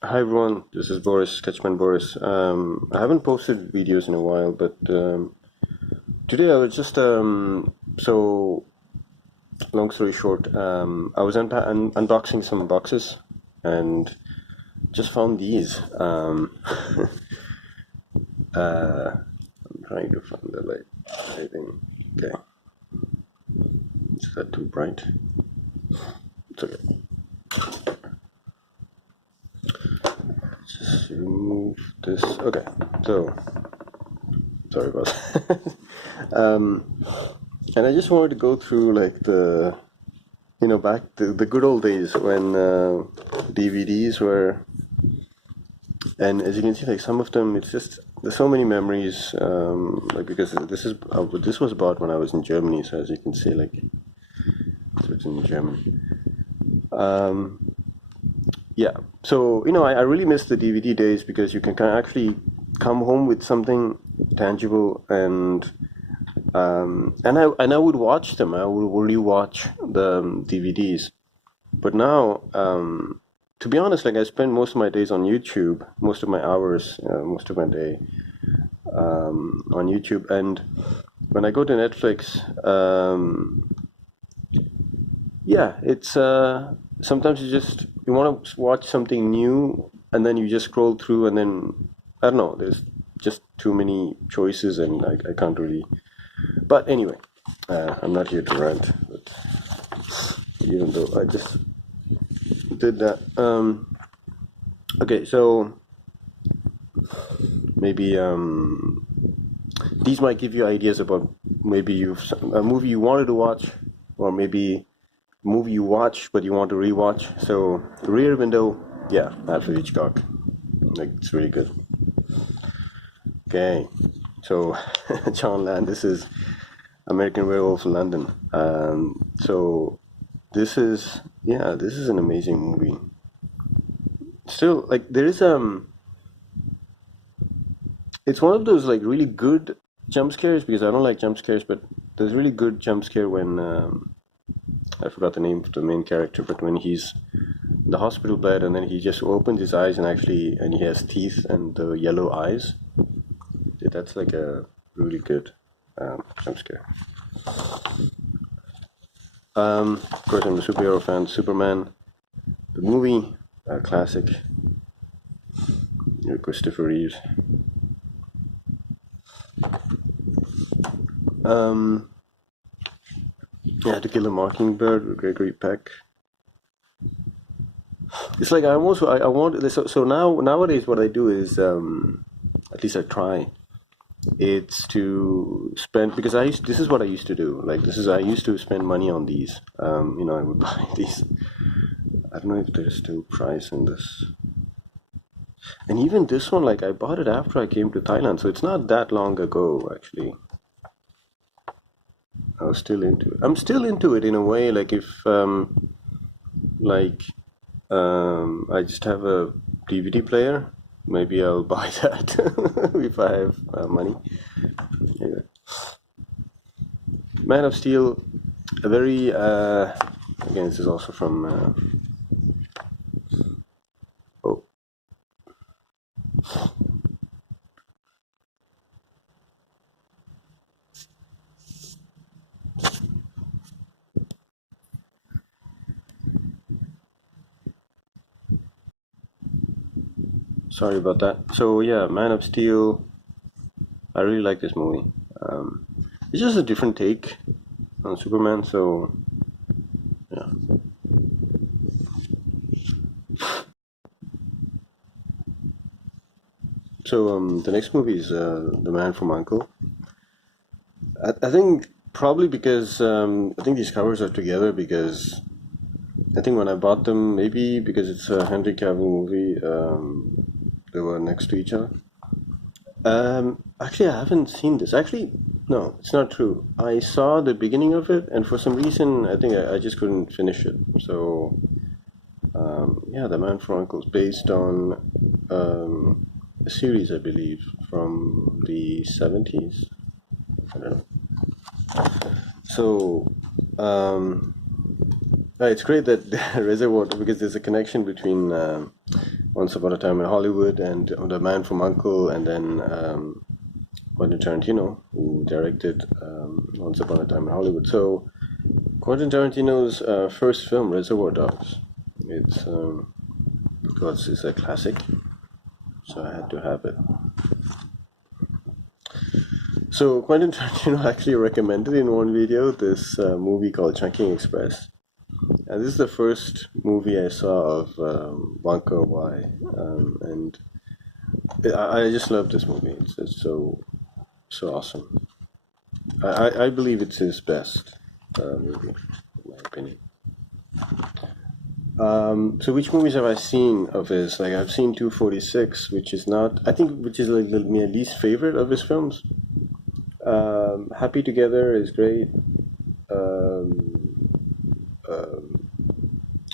Hi everyone, this is Boris, Sketchman Boris. I haven't posted videos in a while, but today I was just so long story short, I was unboxing some boxes and just found these. I'm trying to find the light. I think okay, is that too bright? It's okay. Just remove this. Okay, so sorry about that. And I just wanted to go through like back the good old days when DVDs were, and as you can see, like some of them, it's just there's so many memories. Like because this was bought when I was in Germany, so as you can see, like so it's in German. Yeah, so I really miss the DVD days because you can kind of actually come home with something tangible and I would watch them. I would rewatch the DVDs. But now, to be honest, like I spend most of my days on YouTube, most of my hours, most of my day on YouTube. And when I go to Netflix, yeah, it's sometimes you want to watch something new, and then you just scroll through, and then I don't know. There's just too many choices, and I can't really. But anyway, I'm not here to rant. But even though I just did that. Okay, so maybe these might give you ideas about maybe a movie you wanted to watch, or maybe a movie you watched but you want to rewatch. So Rear Window, yeah, Alfred Hitchcock, like it's really good. Okay, so John Landis is American Werewolf in London. So this is an amazing movie. Still, like there is it's one of those like really good jump scares because I don't like jump scares, but there's really good jump scare when I forgot the name of the main character, but when he's in the hospital bed and then he just opens his eyes and he has teeth and the yellow eyes. That's like a really good jump scare. Of course, I'm a superhero fan. Superman, the movie, classic. Christopher Reeves. Um, yeah, To Kill a Mockingbird with Gregory Peck. It's like I want so nowadays what I do is at least I try it's to spend because this is what I used to do like this is I used to spend money on these I would buy these. I don't know if there's still price in this, and even this one like I bought it after I came to Thailand, so it's not that long ago actually. I'm still into it in a way, like if like I just have a DVD player. Maybe I'll buy that if I have money. Yeah. Man of Steel, a very again. This is also from. Oh, sorry about that. So yeah, Man of Steel. I really like this movie. Um, it's just a different take on Superman. So yeah. So the next movie is The Man from Uncle. I think probably because I think these covers are together because I think when I bought them, maybe because it's a Henry Cavill movie, they were next to each other. Actually, I haven't seen this. Actually, no, it's not true. I saw the beginning of it, and for some reason, I think I just couldn't finish it. So, yeah, The Man from Uncle is based on a series, I believe, from the 70s. I don't know. So, it's great that Reservoir because there's a connection between Once Upon a Time in Hollywood and The Man from U.N.C.L.E. and then Quentin Tarantino, who directed Once Upon a Time in Hollywood. So Quentin Tarantino's first film, Reservoir Dogs, it's because it's a classic, so I had to have it. So Quentin Tarantino actually recommended in one video this movie called Chungking Express. And this is the first movie I saw of Wong Kar-wai, and I just love this movie. It's so awesome. I believe it's his best movie, in my opinion. So which movies have I seen of his? Like I've seen 246, which is not, I think, which is like my least favorite of his films. Happy Together is great.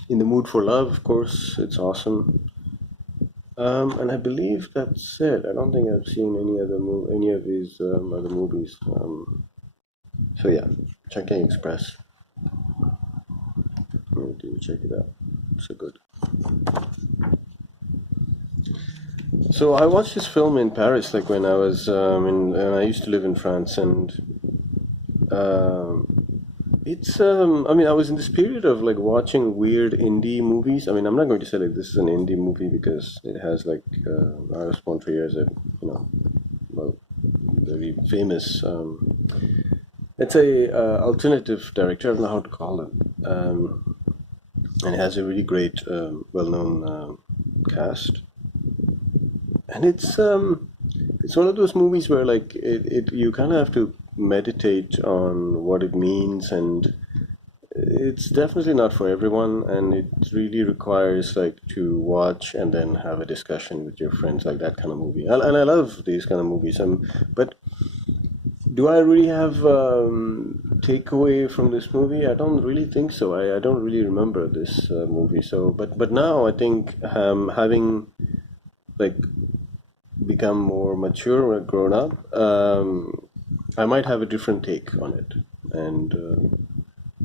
In the Mood for Love, of course, it's awesome. And I believe that's it. I don't think I've seen any of his other movies. So yeah, Chungking Express. Do check it out. So good. So I watched this film in Paris, like when I was I used to live in France, and it's I mean, I was in this period of like watching weird indie movies. I mean, I'm not going to say like this is an indie movie because it has like Lars von Trier as a very famous. It's a alternative director. I don't know how to call him, and it has a really great, well-known cast. And it's one of those movies where like it you kind of have to meditate on what it means, and it's definitely not for everyone, and it really requires like to watch and then have a discussion with your friends, like that kind of movie. And I love these kind of movies, but do I really have takeaway from this movie? I don't really think so. I don't really remember this movie. So, but now I think having like become more mature or grown up, I might have a different take on it. And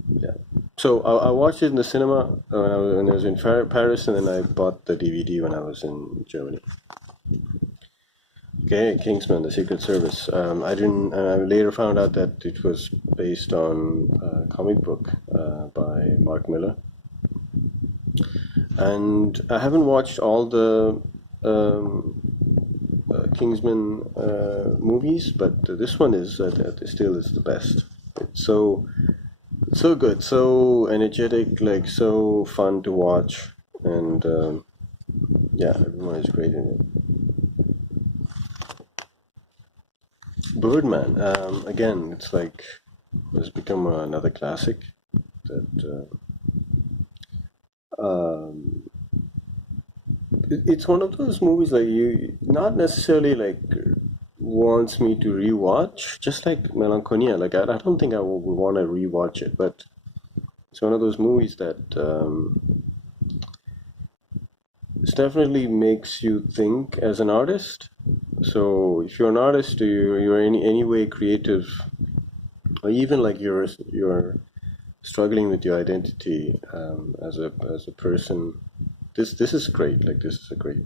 yeah, so I watched it in the cinema when I was in Paris, and then I bought the DVD when I was in Germany. Okay, Kingsman: The Secret Service. I didn't. I later found out that it was based on a comic book by Mark Miller, and I haven't watched all the Kingsman movies, but this one is still is the best. It's so good, so energetic, like so fun to watch, and yeah, everyone is great in it. Birdman, again, it's like it's become another classic that it's one of those movies like you not necessarily like wants me to rewatch, just like Melancholia. Like I don't think I would want to rewatch it, but it's one of those movies that it definitely makes you think as an artist. So if you're an artist, you're in any way creative, or even like you're struggling with your identity as a person, this is great. Like this is a great.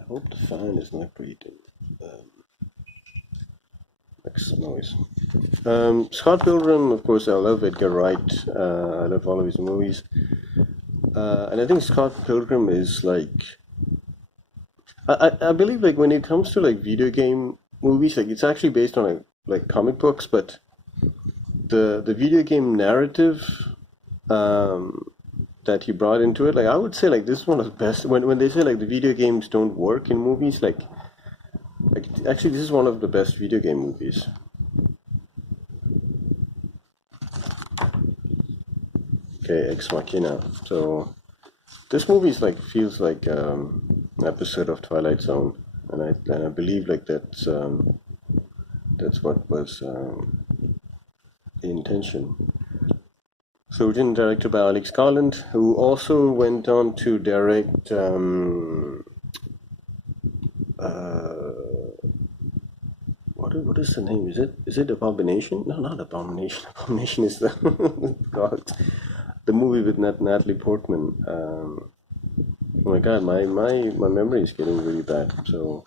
I hope the fan is not creating noise. Scott Pilgrim, of course, I love Edgar Wright. I love all of his movies, and I think Scott Pilgrim is like. I believe like when it comes to like video game movies, like it's actually based on like comic books, but the video game narrative that he brought into it, like I would say like this is one of the best. When they say like the video games don't work in movies, like actually this is one of the best video game movies. Okay, Ex Machina. So this movie is like feels like an episode of Twilight Zone, and I believe like that's what was the intention. So written and directed by Alex Garland, who also went on to direct what is the name? Is it Abomination? No, not Abomination. Abomination is the God. the movie with Natalie Portman. Oh my God, my memory is getting really bad. So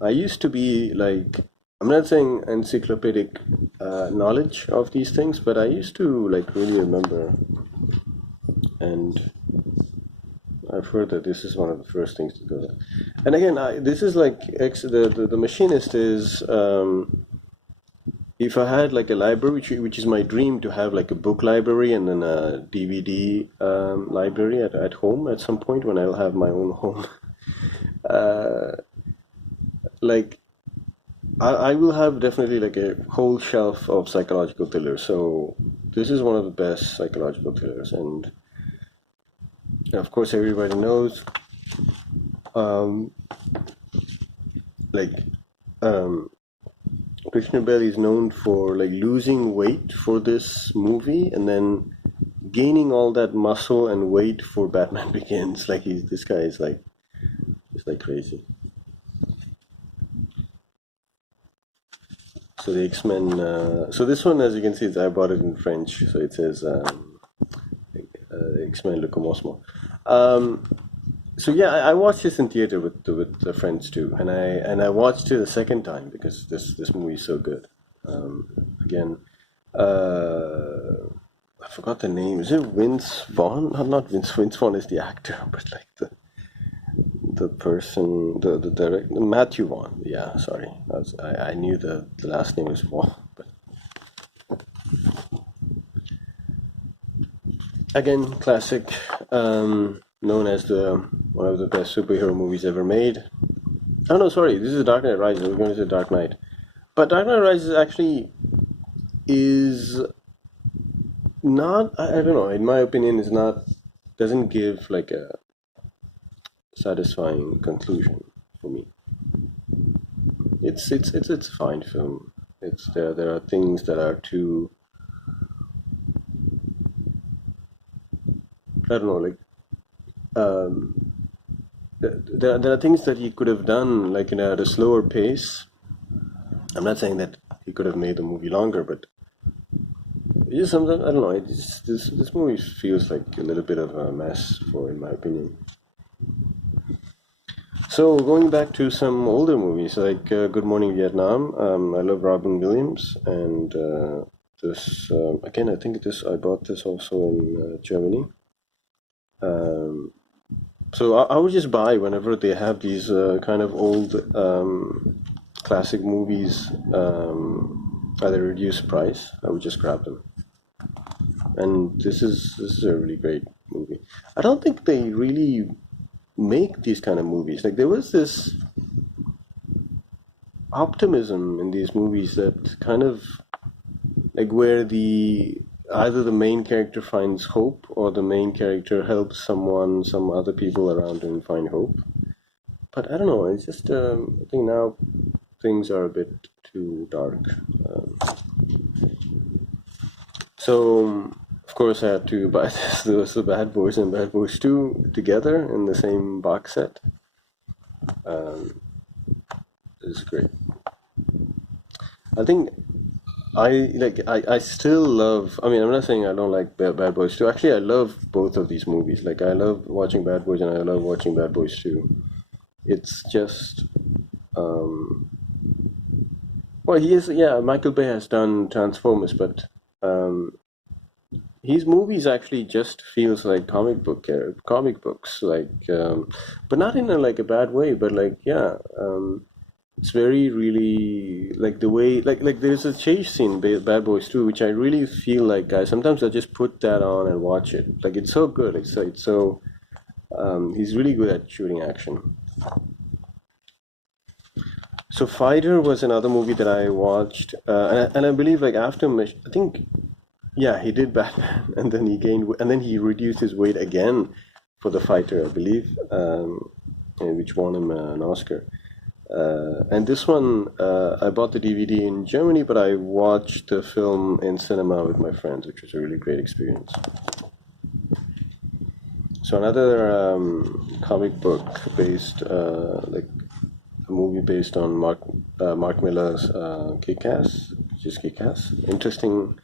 I used to be like, I'm not saying encyclopedic knowledge of these things, but I used to like really remember, and I've heard that this is one of the first things to go there. And again, this is like the Machinist is. If I had like a library, which is my dream to have like a book library and then a DVD library at home at some point when I'll have my own home. Like I will have definitely like a whole shelf of psychological thrillers. So this is one of the best psychological thrillers, and of course everybody knows, um, like Christian Bale is known for like losing weight for this movie and then gaining all that muscle and weight for Batman Begins. Like this guy is like crazy. So the X-Men. So this one, as you can see, I bought it in French. So it says X-Men Le Commencement. So yeah, I watched this in theater with friends too, and I watched it a second time because this movie is so good. Again, I forgot the name. Is it Vince Vaughn? Not Vince. Vince Vaughn is the actor, but like the person, the director, Matthew Vaughn. Yeah, sorry, I knew the last name was Vaughn, but again, classic. Known as one of the best superhero movies ever made. Oh no, sorry, this is Dark Knight Rises. I was going to say Dark Knight, but Dark Knight Rises actually is not. I don't know. In my opinion, is not doesn't give like a satisfying conclusion for me. It's a fine film. It's there are things that are too. I don't know, like there are things that he could have done like at a slower pace. I'm not saying that he could have made the movie longer, but just sometimes I don't know. This movie feels like a little bit of a mess, in my opinion. So going back to some older movies like Good Morning Vietnam. I love Robin Williams, and this again I think I bought this also in Germany. So I would just buy whenever they have these kind of old classic movies at a reduced price. I would just grab them. And this is a really great movie. I don't think they really make these kind of movies. Like there was this optimism in these movies that kind of like where either the main character finds hope or the main character helps some other people around him find hope. But I don't know, it's just I think now things are a bit too dark. So of course I had to buy the Bad Boys and Bad Boys 2 together in the same box set. It's great. I think I still love. I mean, I'm not saying I don't like Bad Boys 2. Actually, I love both of these movies. Like, I love watching Bad Boys and I love watching Bad Boys 2. It's just, well, Michael Bay has done Transformers, but his movies actually just feels like comic books, like, but not in like a bad way, but like, it's very really like the way like there's a chase scene in Bad Boys 2 which I really feel like sometimes I just put that on and watch it. Like it's so good. It's so he's really good at shooting action. So Fighter was another movie that I watched, and I believe like after I think he did Batman and then he reduced his weight again for the Fighter, I believe, which won him an Oscar. And this one, I bought the DVD in Germany, but I watched the film in cinema with my friends, which was a really great experience. So another comic book based, like a movie based on Mark Millar's Kick-Ass, which is Kick-Ass. Interesting.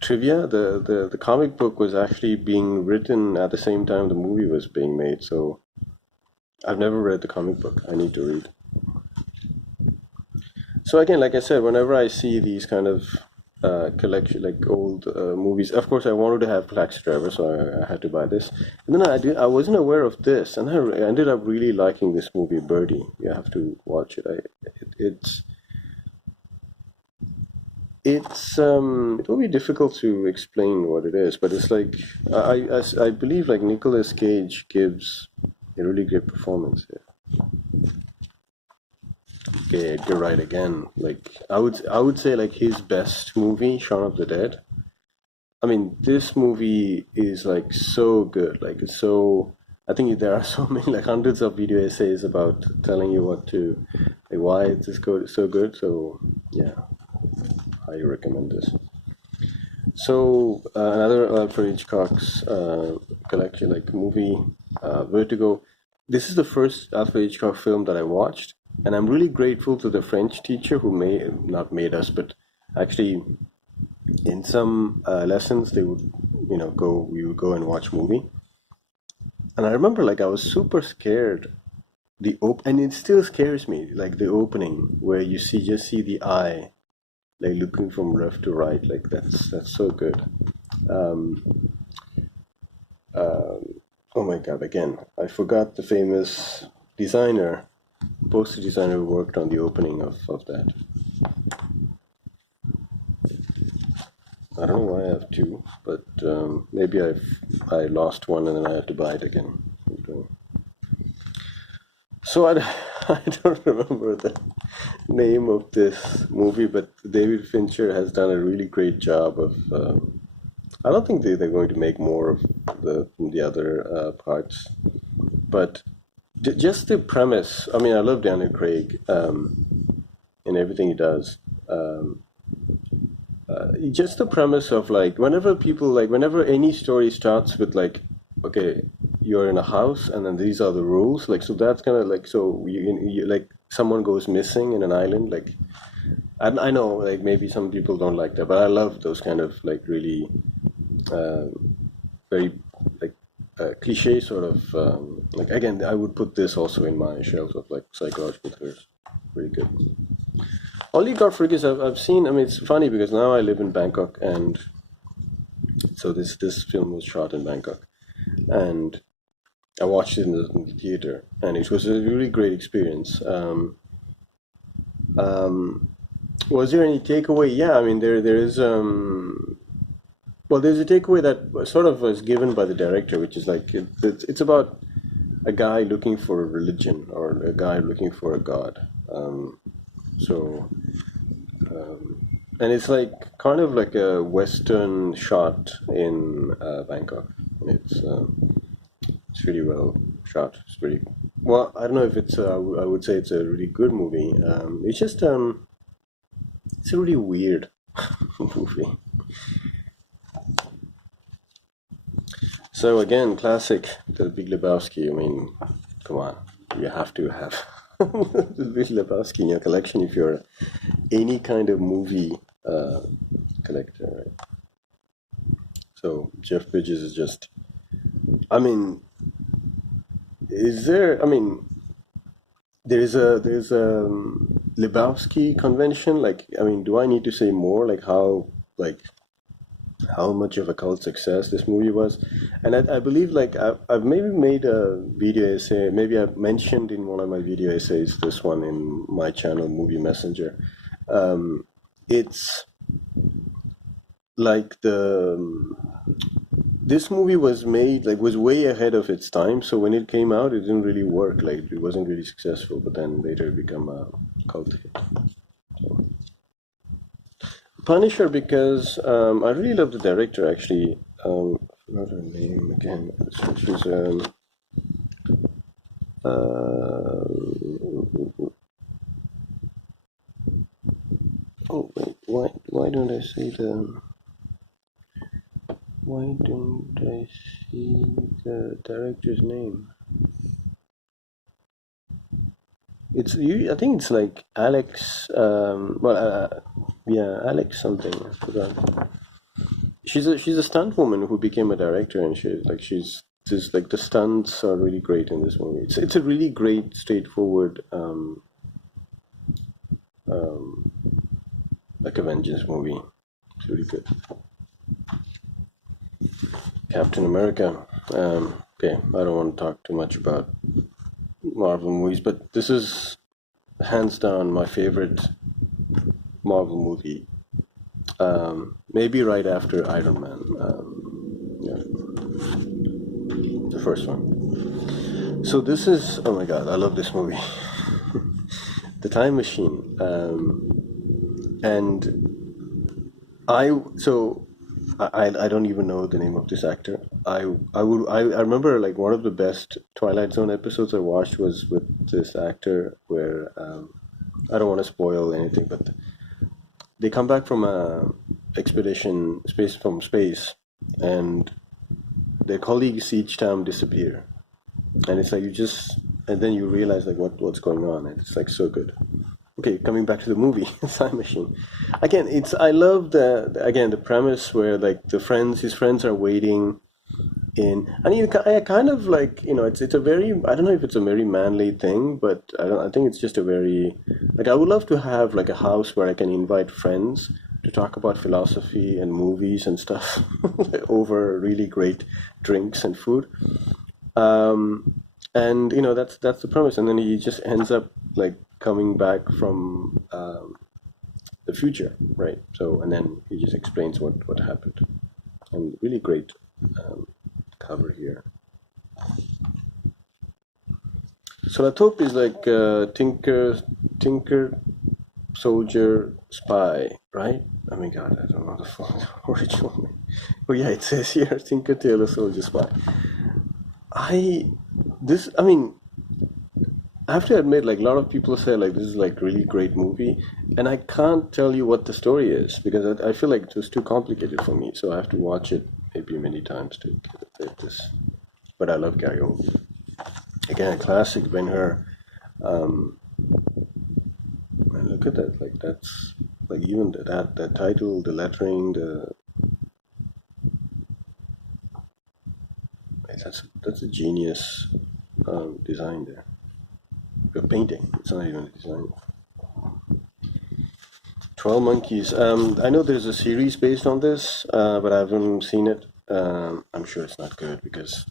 trivia, the comic book was actually being written at the same time the movie was being made. So I've never read the comic book. I need to read. So again, like I said, whenever I see these kind of collection, like old movies, of course I wanted to have Taxi Driver, so I had to buy this. And then I wasn't aware of this, and I ended up really liking this movie, Birdie. You have to watch it. It will be difficult to explain what it is, but it's like I believe like Nicolas Cage gives a really great performance here. Okay, Edgar Wright again. Like I would say like his best movie, Shaun of the Dead. I mean, this movie is like so good. Like it's so. I think there are so many like hundreds of video essays about telling you what to, like why it's so good. So yeah, I recommend this. So another Alfred Hitchcock's collection, like movie, Vertigo. This is the first Alfred Hitchcock film that I watched, and I'm really grateful to the French teacher who not made us, but actually in some lessons they would, we would go and watch movie. And I remember like I was super scared. And it still scares me, like the opening where you just see the eye like looking from left to right, like that's so good. Um, oh my God! Again, I forgot the famous designer, poster designer who worked on the opening of that. I don't know why I have two, but maybe I lost one and then I have to buy it again. So I don't remember the name of this movie, but David Fincher has done a really great job of. I don't think they're going to make more of the other parts, but just the premise. I mean, I love Daniel Craig in everything he does. Just the premise of like whenever any story starts with like, okay, you're in a house and then these are the rules, like, so that's kind of like, so you like someone goes missing in an island, like I know like maybe some people don't like that, but I love those kind of like really uh, very like cliche sort of like, again, I would put this also in my shelf of like psychological thrillers. Really good. Only God Forgives I've seen. I mean, it's funny because now I live in Bangkok, and so this film was shot in Bangkok, and I watched it in the theater, and it was a really great experience. Um, was there any takeaway? Yeah, I mean there is well, there's a takeaway that sort of was given by the director, which is like it's about a guy looking for a religion or a guy looking for a god. So and it's like kind of like a Western shot in Bangkok. It's really well shot. It's pretty well. I don't know if it's. I would say it's a really good movie. It's just it's a really weird movie. So again, classic The Big Lebowski. I mean, come on, you have to have The Big Lebowski in your collection if you're any kind of movie collector, right? So Jeff Bridges is just. I mean, is there? I mean, there's a Lebowski convention. Like, I mean, do I need to say more? Like how much of a cult success this movie was? And I believe like I've maybe made a video essay. Maybe I mentioned in one of my video essays this one in my channel, Movie Messenger. It's like this movie was made like was way ahead of its time, so when it came out it didn't really work, like it wasn't really successful, but then later it became a cult hit. So, Punisher, because I really love the director actually. I forgot her name again. She's uh, oh wait, why don't I see the director's name? It's you. I think it's like Alex. Yeah, Alex something. I forgot. she's a stunt woman who became a director, and she's just like the stunts are really great in this movie. It's a really great, straightforward like Avengers movie. It's really good. Captain America. Okay, I don't want to talk too much about Marvel movies, but this is hands down my favorite Marvel movie. Maybe right after Iron Man. Yeah, the first one. So this is, oh my god, I love this movie. The Time Machine. And I don't even know the name of this actor. I remember like one of the best Twilight Zone episodes I watched was with this actor where I don't want to spoil anything, but they come back from a expedition from space, and their colleagues each time disappear, and it's like and then you realize like what's going on, and it's like so good. Okay, coming back to the movie, Time Machine. Again, I love the premise where like his friends are waiting and I kind of like, it's a very, I don't know if it's a very manly thing, but I think it's just a very, like, I would love to have like a house where I can invite friends to talk about philosophy and movies and stuff over really great drinks and food. And that's the premise, and then he just ends up like coming back from the future, right? So, and then he just explains what happened, and really great cover here. So Lathope is like tinker, soldier, spy, right? Oh my god, I don't know the full original name. Oh yeah, it says here tinker, tailor, soldier, spy. I have to admit, like a lot of people say like this is like really great movie, and I can't tell you what the story is because I feel like it was too complicated for me, so I have to watch it maybe many times to get this. But I love Gary Oldman. Again, a classic Ben-Hur. And look at that, like that's like even that title, the lettering, that's a genius design there. A painting. It's not even a design. 12 Monkeys. I know there's a series based on this, but I haven't seen it. I'm sure it's not good because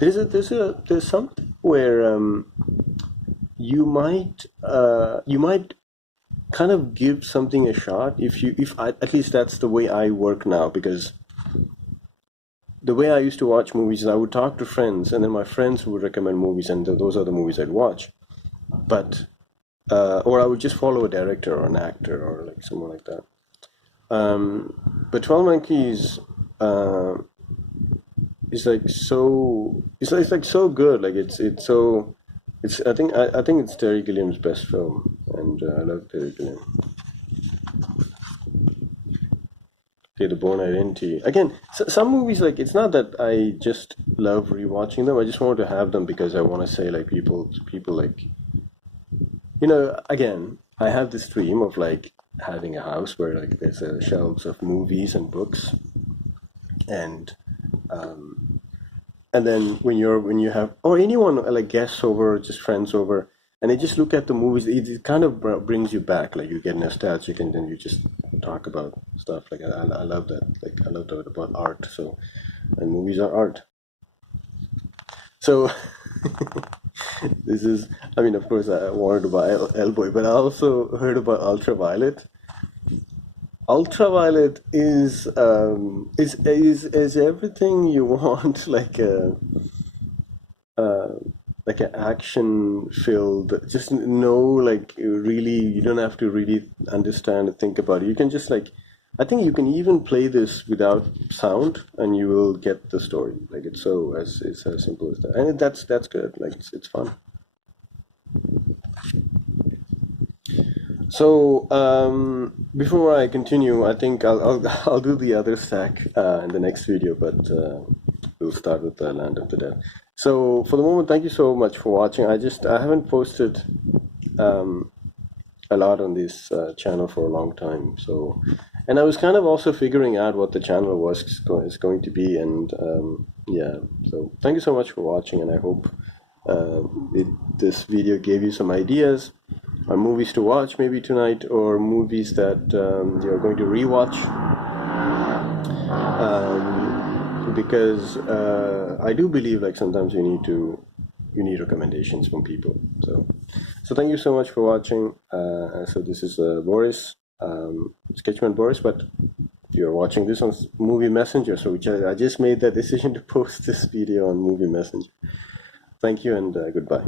there's something where you might kind of give something a shot if at least that's the way I work now, because the way I used to watch movies is I would talk to friends, and then my friends would recommend movies, and those are the movies I'd watch. But or I would just follow a director or an actor or like someone like that. But 12 Monkeys is like so it's like so good. Like it's so it's I think it's Terry Gilliam's best film, and I love Terry Gilliam. Okay, The Bourne Identity. Again, some movies, like it's not that I just love rewatching them. I just want to have them because I want to say like people like, again, I have this dream of like having a house where like there's shelves of movies and books, and then when you have, or anyone like guests over, just friends over, and they just look at the movies, it kind of brings you back. Like you get nostalgic, and then you just talk about stuff. Like I love that. Like I love that about art. So, and movies are art. So this is, of course, I wanted to buy Hellboy, but I also heard about Ultraviolet. Ultraviolet is everything you want, like an action filled. Just like really, you don't have to really understand and think about it. You can just like, I think you can even play this without sound, and you will get the story. Like it's as simple as that, and that's good. Like it's fun. So before I continue, I think I'll do the other stack in the next video, but we'll start with the Land of the Dead. So for the moment, thank you so much for watching. I haven't posted a lot on this channel for a long time, so and I was kind of also figuring out what the channel is going to be, and yeah. So thank you so much for watching, and I hope uh, this video gave you some ideas on movies to watch maybe tonight, or movies that you're going to rewatch. Because I do believe like sometimes you need recommendations from people. So thank you so much for watching. So this is Boris, Sketchman Boris, but you're watching this on Movie Messenger, so I just made the decision to post this video on Movie Messenger. Thank you, and goodbye.